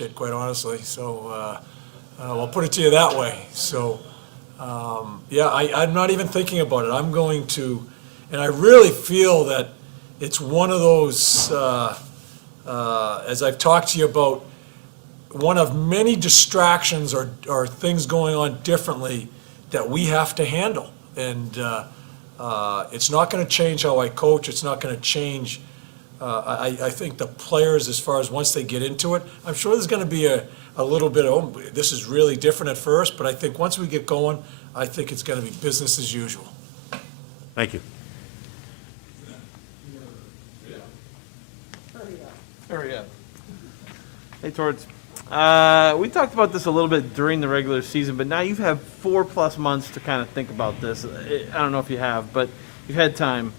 it, quite honestly. So I'll put it to you that way. So yeah, I'm not even thinking about it. I'm going to, and I really feel that it's one of those, as I've talked to you about, one of many distractions or things going on differently that we have to handle. And it's not going to change how I coach. It's not going to change. I think the players, as far as once they get into it, I'm sure there's going to be a little bit of, oh, this is really different at first, but I think once we get going, I think it's going to be business as usual. Thank you. Hurry up. Hey, Torts. We talked about this a little bit during the regular season, but now you've had 4+ months to kind of think about this. I don't know if you have, but you've had time.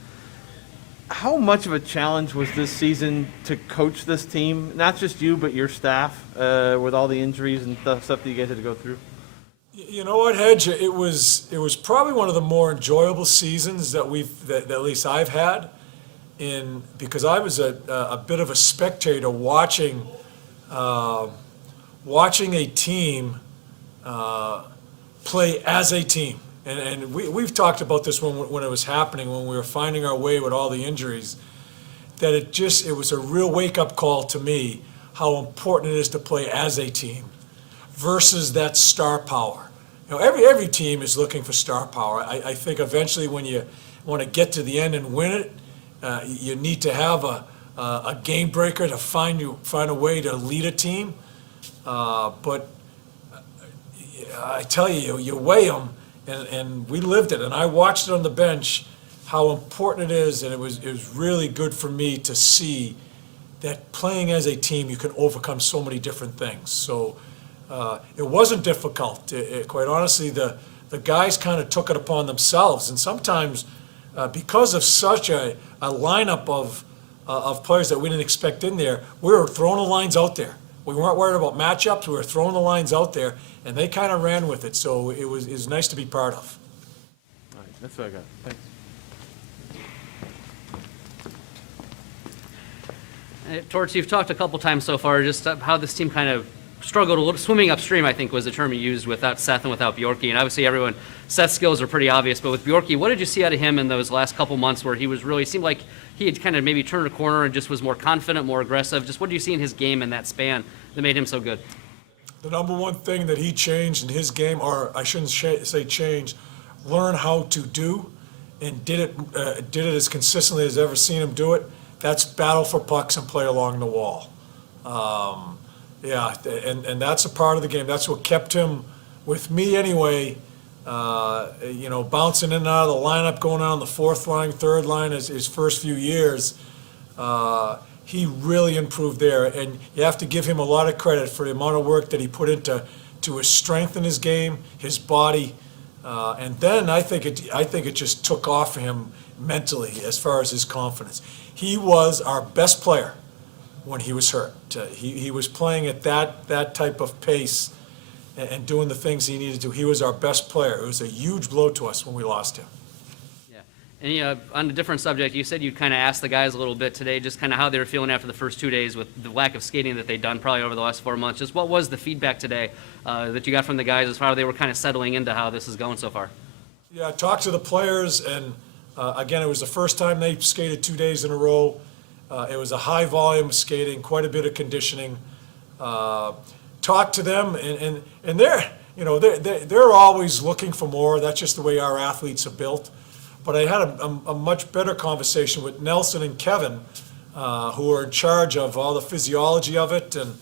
How much of a challenge was this season to coach this team? Not just you, but your staff, with all the injuries and stuff that you guys had to go through? You know what, Hedge? It was probably one of the more enjoyable seasons that at least I've had, because I was a bit of a spectator watching a team play as a team. And we've talked about this when it was happening, when we were finding our way with all the injuries, that it was a real wake-up call to me how important it is to play as a team versus that star power. You know, every team is looking for star power. I think eventually when you want to get to the end and win it, you need to have a game breaker to find a way to lead a team. But I tell you, you weigh them. And we lived it, and I watched it on the bench, how important it is, and it was really good for me to see that playing as a team, you can overcome so many different things. So it wasn't difficult. Quite honestly, the guys kind of took it upon themselves, and sometimes because of such a lineup of players that we didn't expect in there, we were throwing the lines out there. We weren't worried about matchups. We were throwing the lines out there, and they kind of ran with it. So it was nice to be part of. All right, that's what I got. Thanks. Torts, you've talked a couple times so far just how this team kind of struggled a little. Swimming upstream, I think, was the term you used without Seth and without Bjorky. And obviously, Seth's skills are pretty obvious. But with Bjorky, what did you see out of him in those last couple months where he seemed like he had kind of maybe turned a corner and just was more confident, more aggressive? Just what do you see in his game in that span that made him so good? The number one thing that he changed in his game, or I shouldn't say changed, learn how to do, and did it as consistently as I've ever seen him do it. That's battle for pucks and play along the wall. Yeah, and that's a part of the game. That's what kept him with me anyway. Bouncing in and out of the lineup, going on the fourth line, third line, his first few years. He really improved there, and you have to give him a lot of credit for the amount of work that he put into his strength in his game, his body, and then I think it just took off for him mentally as far as his confidence. He was our best player when he was hurt. He was playing at that type of pace and doing the things he needed to. He was our best player. It was a huge blow to us when we lost him. And on a different subject, you said you'd kind of ask the guys a little bit today, just kind of how they were feeling after the first 2 days with the lack of skating that they'd done probably over the last 4 months. Just what was the feedback today that you got from the guys as far as they were kind of settling into how this is going so far? Yeah, I talked to the players, and again, it was the first time they skated 2 days in a row. It was a high volume of skating, quite a bit of conditioning. Talked to them, and they're always looking for more. That's just the way our athletes are built. But I had a much better conversation with Nelson and Kevin, who are in charge of all the physiology of it and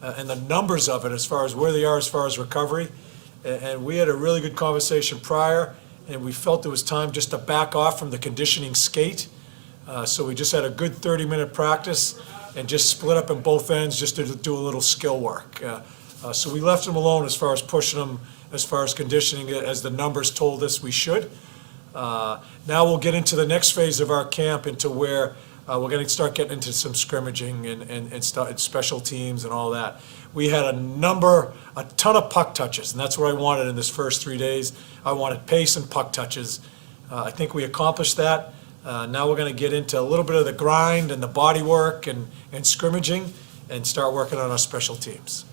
the numbers of it as far as where they are as far as recovery. And we had a really good conversation prior, and we felt it was time just to back off from the conditioning skate. So we just had a good 30-minute practice and just split up in both ends just to do a little skill work. So we left them alone as far as pushing them as far as conditioning as the numbers told us we should. Now we'll get into the next phase of our camp, into where we're going to start getting into some scrimmaging and special teams and all that. We had a ton of puck touches, and that's what I wanted in this first 3 days. I wanted pace and puck touches. I think we accomplished that. Now we're going to get into a little bit of the grind and the body work and scrimmaging, and start working on our special teams.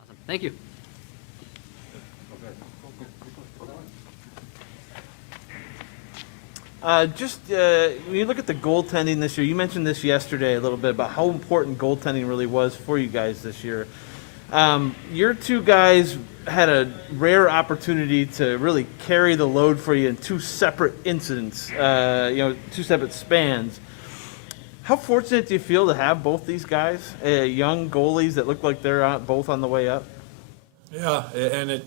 Awesome. Thank you. When you look at the goaltending this year, you mentioned this yesterday a little bit about how important goaltending really was for you guys this year. Your two guys had a rare opportunity to really carry the load for you in two separate incidents, two separate spans. How fortunate do you feel to have both these guys, young goalies that look like they're both on the way up? Yeah, and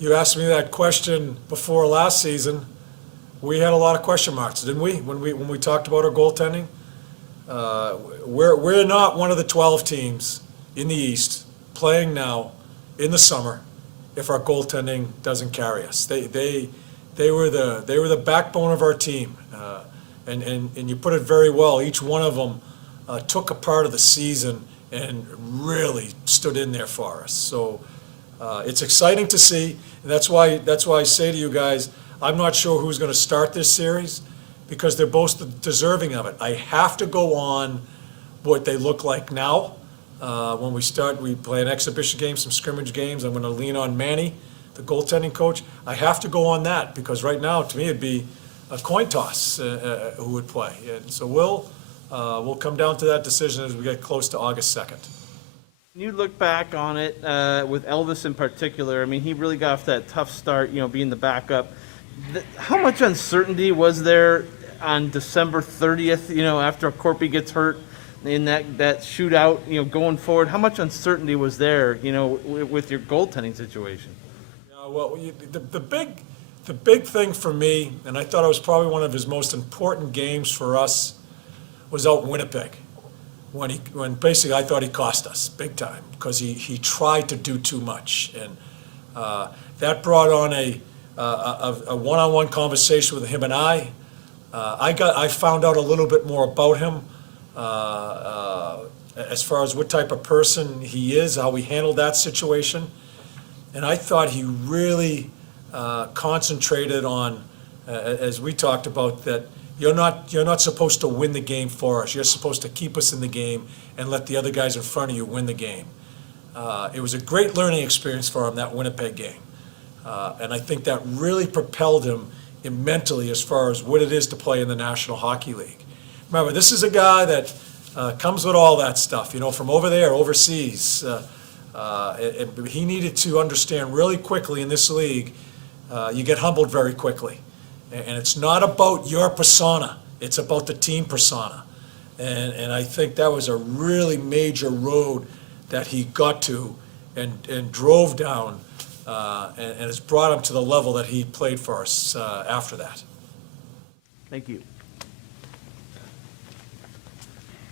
you asked me that question before last season. We had a lot of question marks, didn't we? When we talked about our goaltending, we're not one of the 12 teams in the East playing now in the summer if our goaltending doesn't carry us. They were the backbone of our team, and you put it very well. Each one of them took a part of the season and really stood in there for us. So it's exciting to see. And that's why I say to you guys, I'm not sure who's going to start this series because they're both deserving of it. I have to go on what they look like now. When we play an exhibition game, some scrimmage games. I'm going to lean on Manny, the goaltending coach. I have to go on that because right now, to me, it'd be a coin toss who would play. And so we'll come down to that decision as we get close to August 2nd. When you look back on it, with Elvis in particular, I mean, he really got off that tough start, being the backup. How much uncertainty was there on December 30th, after Corpy gets hurt in that shootout, going forward? How much uncertainty was there, with your goaltending situation? Yeah, well, the big thing for me, and I thought it was probably one of his most important games for us, was out in Winnipeg. When basically I thought he cost us big time because he tried to do too much, and that brought on a one-on-one conversation with him and I. I found out a little bit more about him as far as what type of person he is, how he handled that situation, and I thought he really concentrated on, as we talked about, that you're not supposed to win the game for us. You're supposed to keep us in the game and let the other guys in front of you win the game. It was a great learning experience for him, that Winnipeg game. And I think that really propelled him mentally as far as what it is to play in the National Hockey League. Remember, this is a guy that comes with all that stuff, from over there, overseas. And he needed to understand really quickly in this league, you get humbled very quickly. And it's not about your persona, it's about the team persona. And I think that was a really major road that he got to and drove down. And has brought him to the level that he played for us after that. Thank you.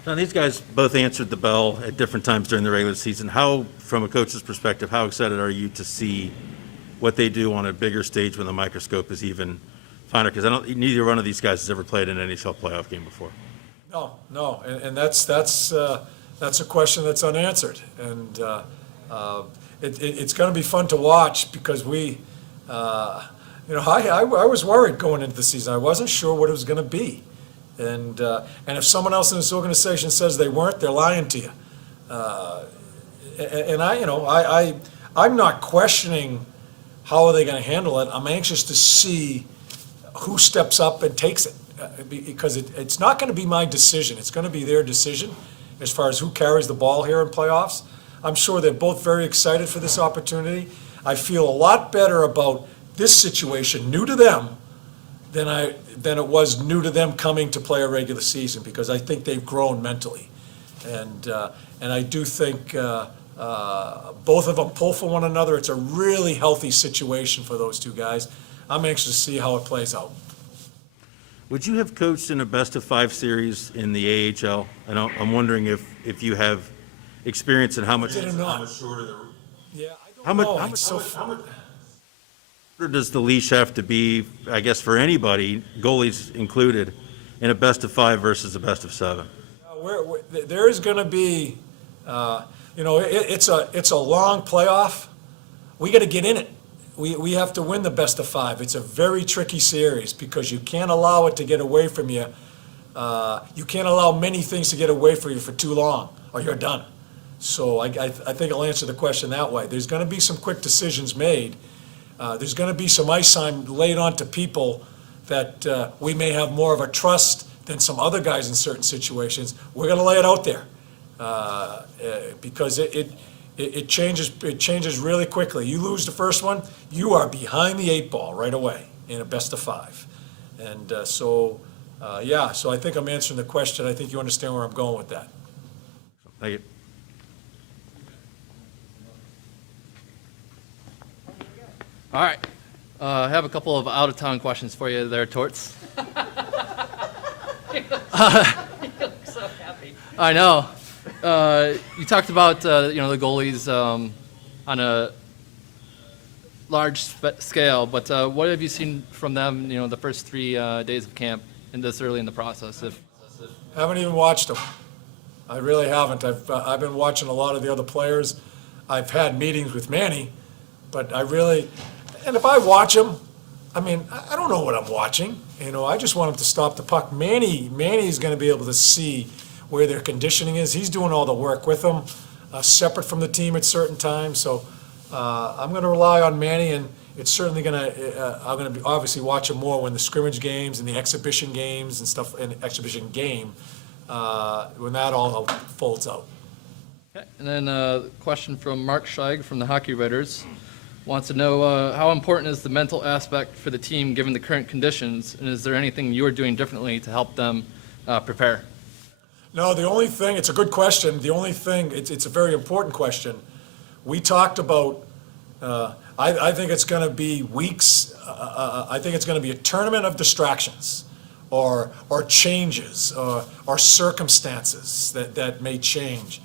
Now, these guys both answered the bell at different times during the regular season. How, from a coach's perspective, how excited are you to see what they do on a bigger stage when the microscope is even finer? Because neither one of these guys has ever played an NHL playoff game before. No, and that's a question that's unanswered, and it's going to be fun to watch because I was worried going into the season. I wasn't sure what it was going to be, and if someone else in this organization says they weren't, they're lying to you. And I'm not questioning how are they going to handle it. I'm anxious to see who steps up and takes it, because it's not going to be my decision. It's going to be their decision as far as who carries the ball here in playoffs. I'm sure they're both very excited for this opportunity. I feel a lot better about this situation, new to them, than it was new to them coming to play a regular season, because I think they've grown mentally. And I do think both of them pull for one another. It's a really healthy situation for those two guys. I'm anxious to see how it plays out. Would you have coached in a best-of-5 series in the AHL? And I'm wondering if you have experience in how much Did it not? shorter the... Yeah, I don't know. How much shorter does the leash have to be, I guess, for anybody, goalies included, in a best-of-5 versus a best-of-7? There is going to be, it's a long playoff. We got to get in it. We have to win the best-of-5. It's a very tricky series because you can't allow it to get away from you. You can't allow many things to get away from you for too long. or you're done. So I think I'll answer the question that way. There's going to be some quick decisions made. There's going to be some ice time laid onto people that we may have more of a trust than some other guys in certain situations. We're going to lay it out there because it changes really quickly. You lose the first one, you are behind the 8 ball right away in a best of 5. And so I think I'm answering the question. I think you understand where I'm going with that. Thank you. All right. I have a couple of out-of-town questions for you there, Torts. So happy. I know. You talked about, the goalies on a large scale, but what have you seen from them, the first 3 days of camp and this early in the process? Haven't even watched them. I really haven't. I've been watching a lot of the other players. I've had meetings with Manny, but and if I watch him, I mean, I don't know what I'm watching. I just want him to stop the puck. Manny's going to be able to see where their conditioning is. He's doing all the work with them, separate from the team at certain times. So I'm going to rely on Manny, and it's certainly going to. I'm going to be obviously watching more when the scrimmage games and the exhibition games and stuff, and exhibition game when that all folds out. Okay. And then a question from Mark Scheig from the Hockey Writers. Wants to know how important is the mental aspect for the team given the current conditions, and is there anything you are doing differently to help them prepare? No, the only thing, it's a good question. The only thing, it's a very important question. We talked about, I think it's going to be weeks, I think it's going to be a tournament of distractions or changes or circumstances that may change.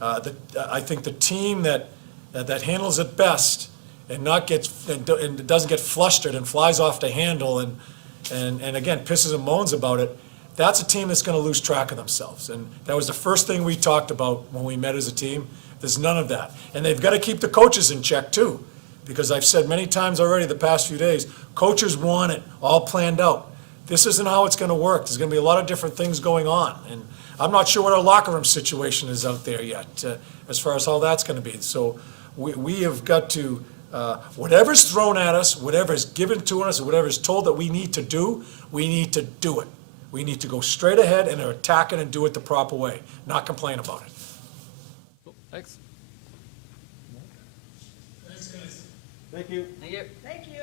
I think the team that handles it best and and doesn't get flustered and flies off the handle and again pisses and moans about it, that's a team that's going to lose track of themselves. And that was the first thing we talked about when we met as a team. There's none of that. And they've got to keep the coaches in check too, because I've said many times already the past few days, coaches want it all planned out. This isn't how it's going to work. There's going to be a lot of different things going on. And I'm not sure what our locker room situation is out there yet as far as how that's going to be. So we have got to, whatever's thrown at us, whatever's given to us, whatever's told that we need to do, we need to do it. We need to go straight ahead and attack it and do it the proper way, not complain about it. Cool. Thanks. Thank you. Thank you. Thank you.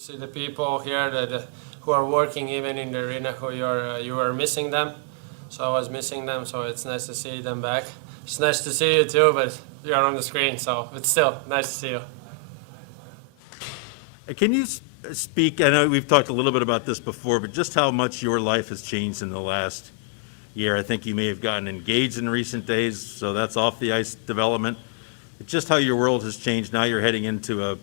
See the people here that who are working even in the arena, who you are missing them. So I was missing them, so it's nice to see them back. It's nice to see you too, but you're on the screen, so it's still nice to see you. Can you speak, I know we've talked a little bit about this before, but just how much your life has changed in the last year? I think you may have gotten engaged in recent days, so that's off the ice development. Just how your world has changed. Now you're heading into a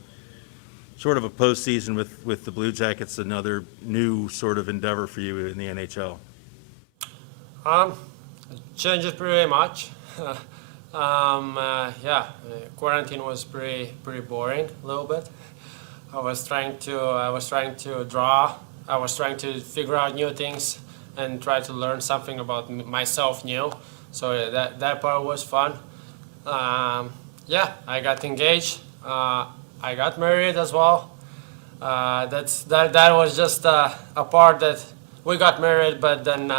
sort of a postseason with the Blue Jackets, another new sort of endeavor for you in the NHL. Changes pretty much. Quarantine was pretty boring a little bit. I was trying to draw. I was trying to figure out new things and try to learn something about myself new. So that part was fun. I got engaged. I got married as well. That was just a part that we got married, but then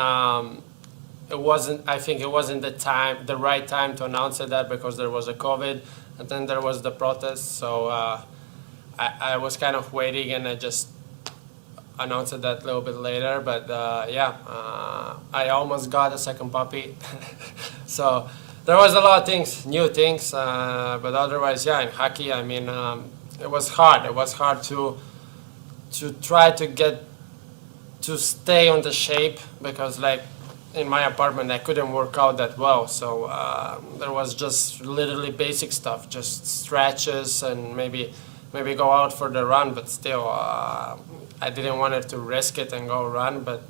it wasn't. I think it wasn't the right time to announce that because there was a COVID, and then there was the protest. So I was kind of waiting, and I just announced that a little bit later. But I almost got a second puppy, so. There was a lot of things, new things, but otherwise, in hockey, I mean, it was hard. It was hard to try to stay on the shape because, like, in my apartment, I couldn't work out that well. So there was just literally basic stuff, just stretches and maybe go out for the run. But still, I didn't want to risk it and go run. But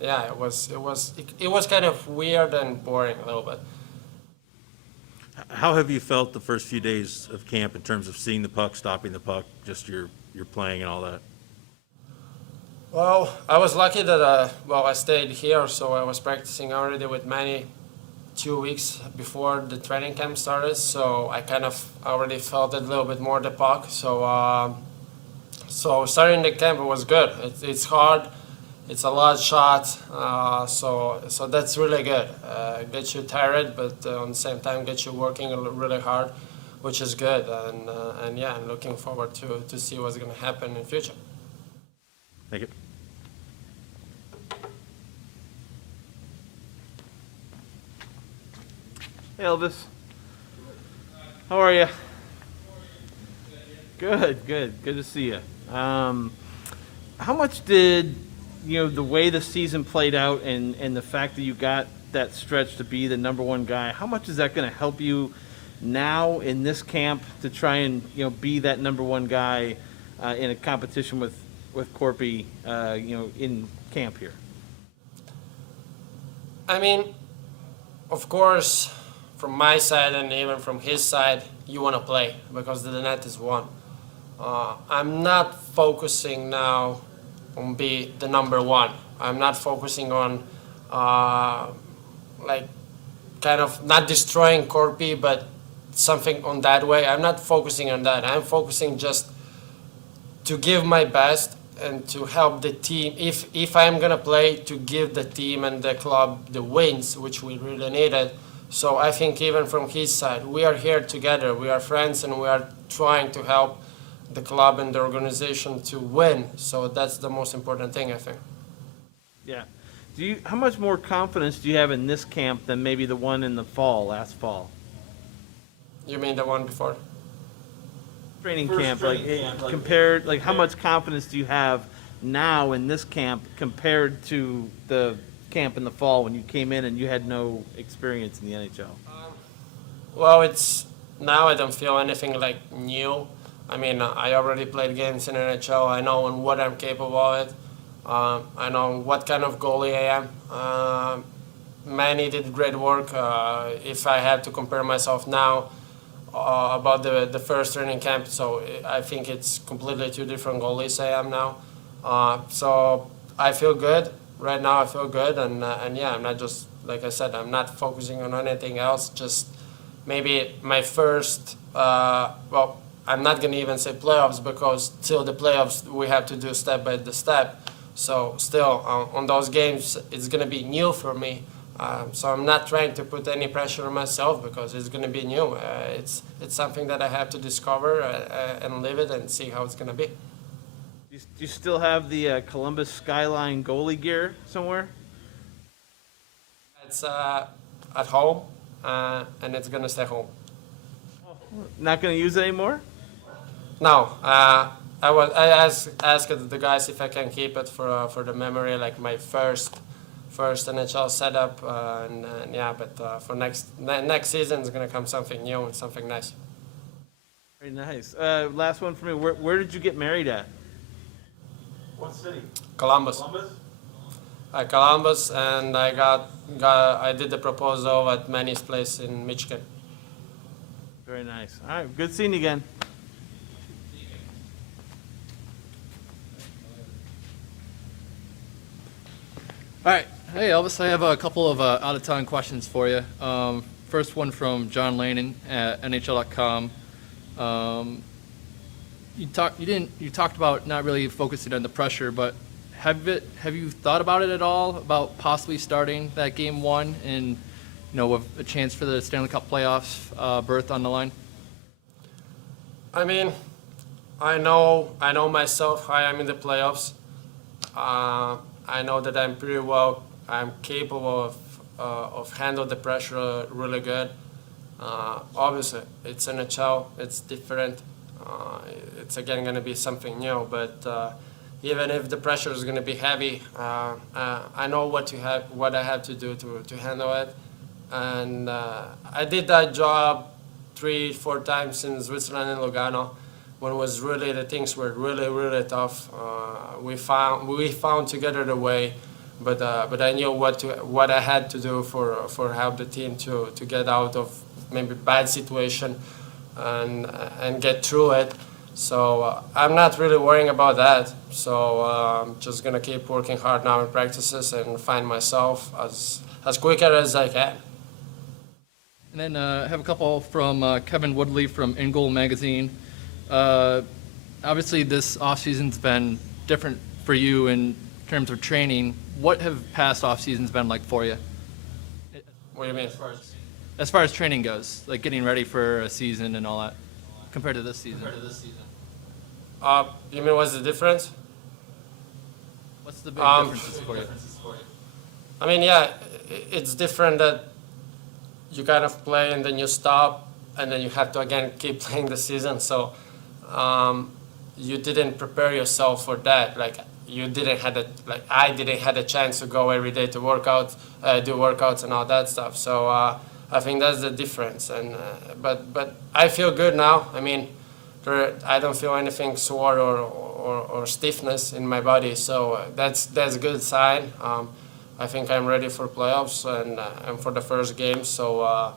it was kind of weird and boring a little bit. How have you felt the first few days of camp in terms of seeing the puck, stopping the puck, just your playing and all that? Well, I was lucky that I stayed here, so I was practicing already with Manny 2 weeks before the training camp started. So I kind of already felt a little bit more the puck. So starting the camp, it was good. It's hard. It's a lot of shots, so that's really good. Gets you tired, but on the same time gets you working really hard, which is good. And I'm looking forward to see what's going to happen in the future. Thank you. Hey, Elvis. How are you? Good to see you. How much did the way the season played out and the fact that you got that stretch to be the number one guy, how much is that going to help you now in this camp to try and be that number one guy in a competition with Corpy in camp here? I mean, of course, from my side and even from his side, you want to play because the net is one. I'm not focusing now on be the number one. I'm not focusing on kind of not destroying Corpy, but something on that way. I'm not focusing on that. I'm focusing just to give my best and to help the team. If I'm gonna play, to give the team and the club the wins, which we really needed. So I think even from his side, we are here together. We are friends, and we are trying to help the club and the organization to win. So that's the most important thing, I think. Yeah. How much more confidence do you have in this camp than maybe the one in the last fall? You mean the one before? Training camp, compared, how much confidence do you have now in this camp compared to the camp in the fall when you came in and you had no experience in the NHL? Well, now I don't feel anything new. I mean, I already played games in NHL. I know what I'm capable of. I know what kind of goalie I am. Manny did great work. If I had to compare myself now about the first training camp, so I think it's completely two different goalies I am now. So I feel good. Right now I feel good. And I'm not just, like I said, I'm not focusing on anything else. Just maybe my first, I'm not going to even say playoffs because till the playoffs we have to do step by step. So still on those games it's going to be new for me. So I'm not trying to put any pressure on myself because it's going to be new. It's something that I have to discover and live it and see how it's going to be. Do Do you still have the Columbus Skyline goalie gear somewhere? It's at home, and it's gonna stay home. Not going to use it anymore? No, I asked the guys if I can keep it for the memory, like my first NHL setup, and yeah. But for next season, is gonna come something new and something nice. Very nice. Last one for me. Where did you get married at? What city? Columbus. Columbus, and I did the proposal at Manny's place in Michigan. Very nice. All right. Good seeing you again. All right. Hey, Elvis, I have a couple of out-of-town questions for you. First one from John Lannon at NHL.com. You talked about not really focusing on the pressure, but have you thought about it at all, about possibly starting that game one and, with a chance for the Stanley Cup playoffs berth on the line? I mean, I know myself how I am in the playoffs. I know that I'm capable of handle the pressure really good. Obviously, it's NHL, it's different. It's again going to be something new, but even if the pressure is going to be heavy, I know what I have to do to handle it. And I did that job 3-4 times in Switzerland and Lugano, when the things were really tough. We found together the way, but I knew what I had to do for help the team to get out of maybe bad situation and get through it. So I'm not really worrying about that. So I'm just gonna keep working hard now in practices and find myself as quicker as I can. And then I have a couple from Kevin Woodley from In Goal Magazine. Obviously, this offseason's been different for you in terms of training. What have past off seasons been like for you? What do you mean? As far as training goes, like getting ready for a season and all that, compared to this season. You mean what's the difference? What's the big differences for you? I mean, yeah, it's different that you kind of play and then you stop and then you have to again keep playing the season. So you didn't prepare yourself for that. Like I didn't had a chance to go every day to workout, do workouts and all that stuff. So I think that's the difference. And but I feel good now. I mean, I don't feel anything sore or stiffness in my body. So that's a good sign. I think I'm ready for playoffs and for the first game. So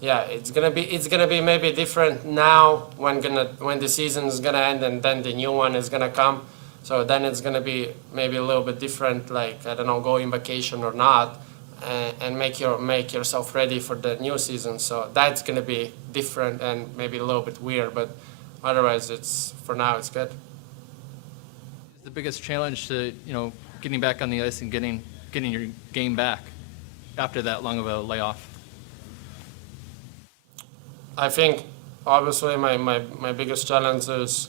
yeah, it's gonna be maybe different now when the season is gonna end and then the new one is gonna come. So then it's gonna be maybe a little bit different, like I don't know, go in vacation or not, and make yourself ready for the new season. So that's gonna be different and maybe a little bit weird, but otherwise for now it's good. The biggest challenge to getting back on the ice and getting your game back after that long of a layoff? I think obviously my biggest challenge is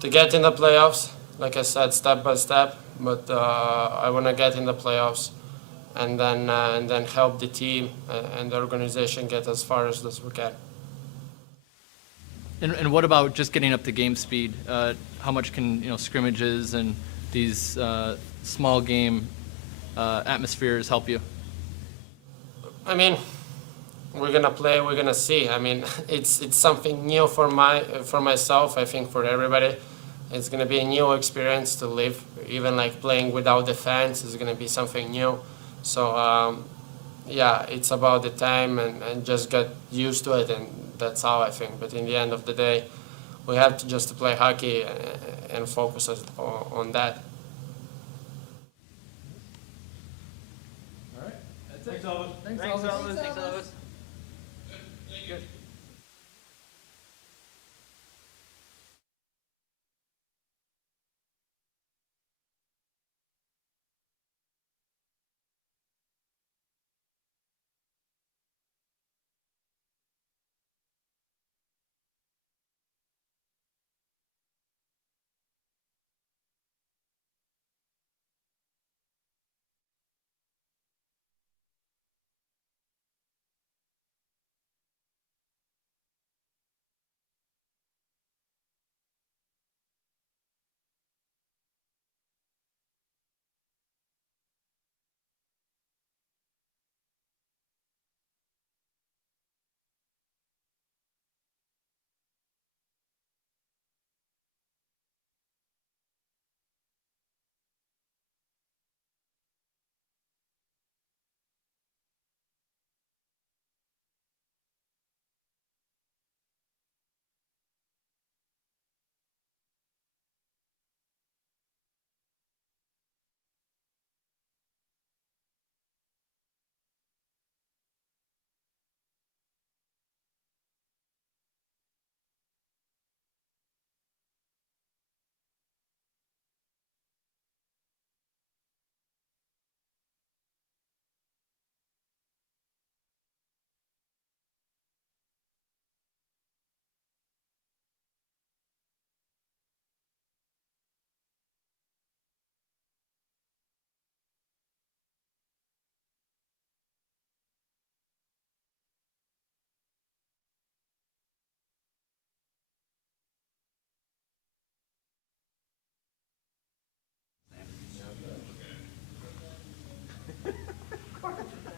to get in the playoffs. Like I said, step by step. But I want to get in the playoffs, and then help the team and the organization get as far as we can. And what about just getting up to game speed? How much can scrimmages and these small game atmospheres help you? I mean, we're gonna play. We're gonna see. I mean, it's something new for myself. I think for everybody, it's gonna be a new experience to live. Even like playing without the fans is gonna be something new. So yeah, it's about the time and just get used to it, and that's how I think. But in the end of the day, we have to just play hockey and focus on that. Thanks, Elvis. Thanks, Elvis. Thanks, Elvis.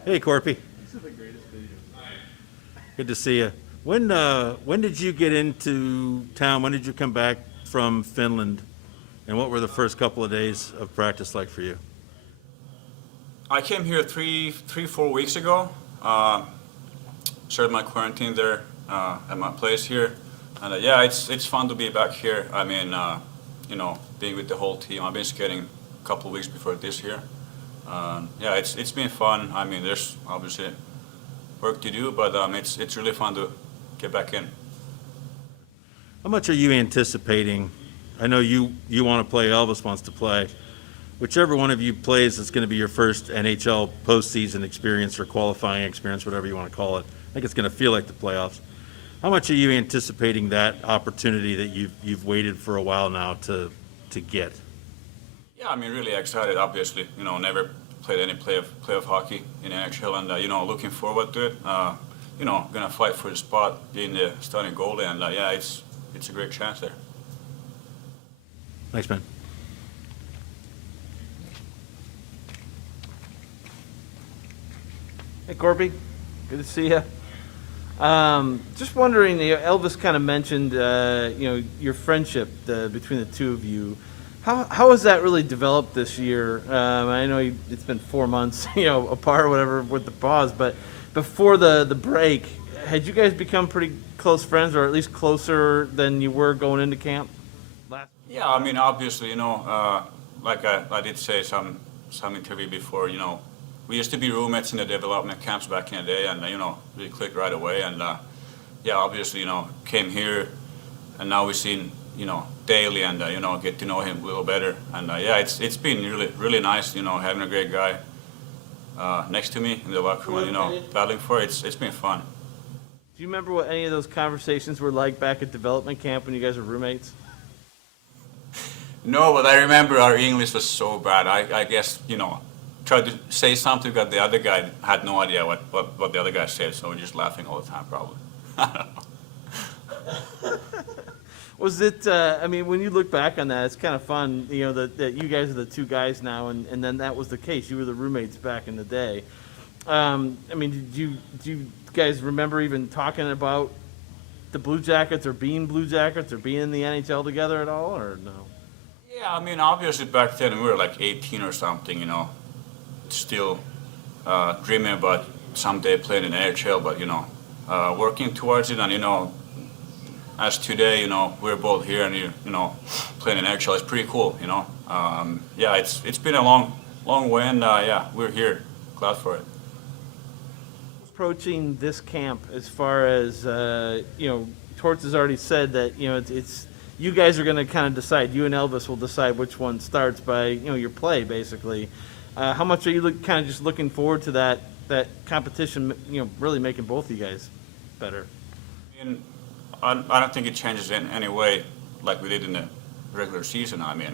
Hey, Corpy. Good to see you. When did you get into town? When did you come back from Finland? And what were the first couple of days of practice like for you? I came here 4 weeks ago. Started my quarantine there at my place here, and yeah, it's fun to be back here. I mean, being with the whole team. I've been skating a couple of weeks before this year. Yeah, it's been fun. I mean, there's obviously work to do, but it's really fun to get back in. How much are you anticipating? I know you want to play, Elvis wants to play. Whichever one of you plays is going to be your first NHL postseason experience or qualifying experience, whatever you want to call it. I think it's going to feel like the playoffs. How much are you anticipating that opportunity that you've waited for a while now to get? Yeah, I mean, really excited. Obviously, never played any playoff hockey in NHL, and looking forward to it. Gonna fight for the spot, being the starting goalie, and yeah, it's a great chance there. Thanks, man. Hey, Corpy. Good to see you. Just wondering, Elvis kind of mentioned, your friendship between the two of you. How has that really developed this year? I know it's been 4 months, apart or whatever with the pause, but before the break, had you guys become pretty close friends, or at least closer than you were going into camp? Yeah, I mean, obviously, like I did say some interview before, we used to be roommates in the development camps back in the day, and we clicked right away. And yeah, obviously, came here, and now we've seen, daily, and get to know him a little better. And yeah, it's been really nice, having a great guy next to me in the locker room, battling for it. It's been fun. Do you remember what any of those conversations were like back at development camp when you guys were roommates? No, but I remember our English was so bad. I guess, tried to say something that the other guy had no idea what the other guy said, so we're just laughing all the time, probably. Was it, I mean, when you look back on that, it's kind of fun, that you guys are the two guys now, and then that was the case. You were the roommates back in the day. I mean, do you guys remember even talking about the Blue Jackets or being Blue Jackets or being in the NHL together at all, or no? Yeah, I mean, obviously back then we were like 18 or something, still dreaming about someday playing in NHL, but, working towards it, and, as today, we're both here and, playing in NHL is pretty cool, Yeah, it's been a long way, and, yeah, we're here. Glad for it. Approaching this camp, as far as, Torts has already said that, it's you guys are going to kind of decide. You and Elvis will decide which one starts by, your play, basically. How much are you kind of just looking forward to that competition, really making both of you guys better? And I don't think it changes in any way like we did in the regular season. I mean,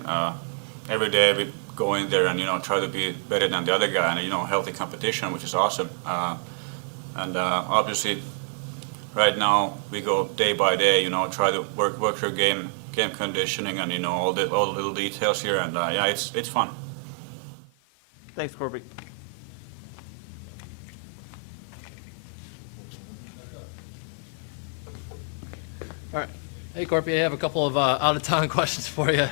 every day we go in there and, try to be better than the other guy, and, healthy competition, which is awesome. And obviously, right now we go day by day, try to work your game conditioning, and, all the little details here, and yeah, it's fun. Thanks, Corpy. All right. Hey, Corpy, I have a couple of out-of-town questions for you.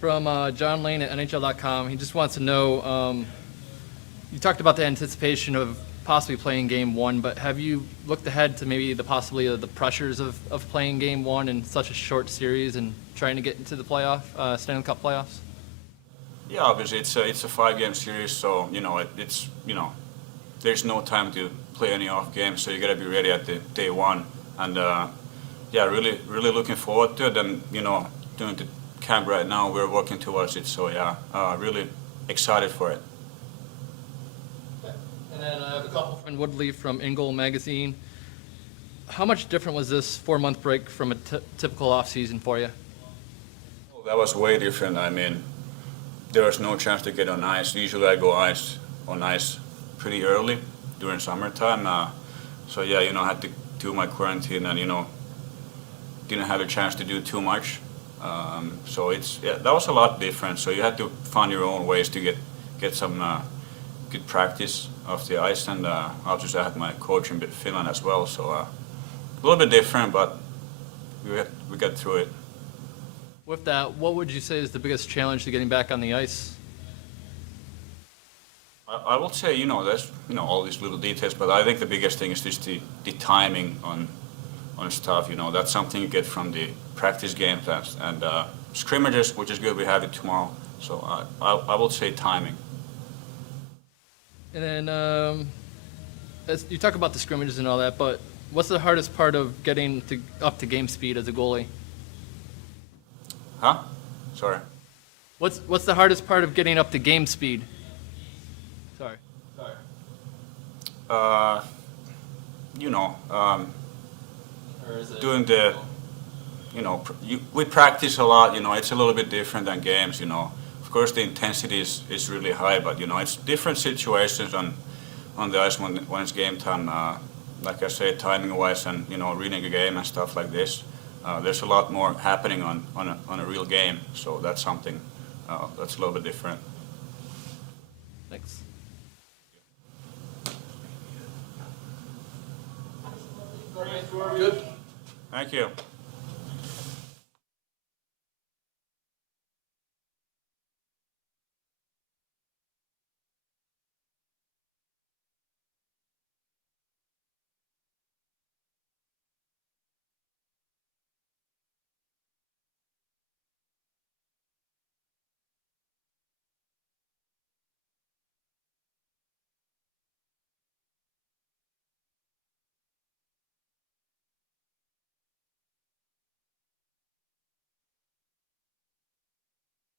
From John Lane at NHL.com. He just wants to know, you talked about the anticipation of possibly playing Game 1, but have you looked ahead to maybe the possibility of the pressures of playing Game 1 in such a short series and trying to get into the Stanley Cup playoffs? Yeah, obviously it's a 5-game series, so it's there's no time to play any off games, so you got to be ready at the day one, and yeah, really looking forward to it, and doing the camp right now, we're working towards it, so yeah, really excited for it. And then I have a couple from Woodley from InGoal Magazine. How much different was this 4-month break from a typical off season for you? That was way different. I mean, there was no chance to get on ice. Usually I go on ice pretty early during summertime. So yeah, I had to do my quarantine, and didn't have a chance to do too much. So that was a lot different. So you had to find your own ways to get some good practice off the ice, and obviously I had my coach in Finland as well, so a little bit different, but we got through it. With that, what would you say is the biggest challenge to getting back on the ice? I would say, there's, all these little details, but I think the biggest thing is just the timing on stuff, that's something you get from the practice games and scrimmages, which is good, we have it tomorrow, so I would say timing. And then, as you talk about the scrimmages and all that, but what's the hardest part of getting up to game speed as a goalie? Huh? Sorry. What's the hardest part of getting up to game speed? Sorry. Or is it Doing the, we practice a lot, it's a little bit different than games, Of course, the intensity is really high, but, it's different situations on the ice when it's game time. Like I say, timing-wise and, reading a game and stuff like this. There's a lot more happening on a real game, so that's something that's a little bit different. Thanks. Thank you.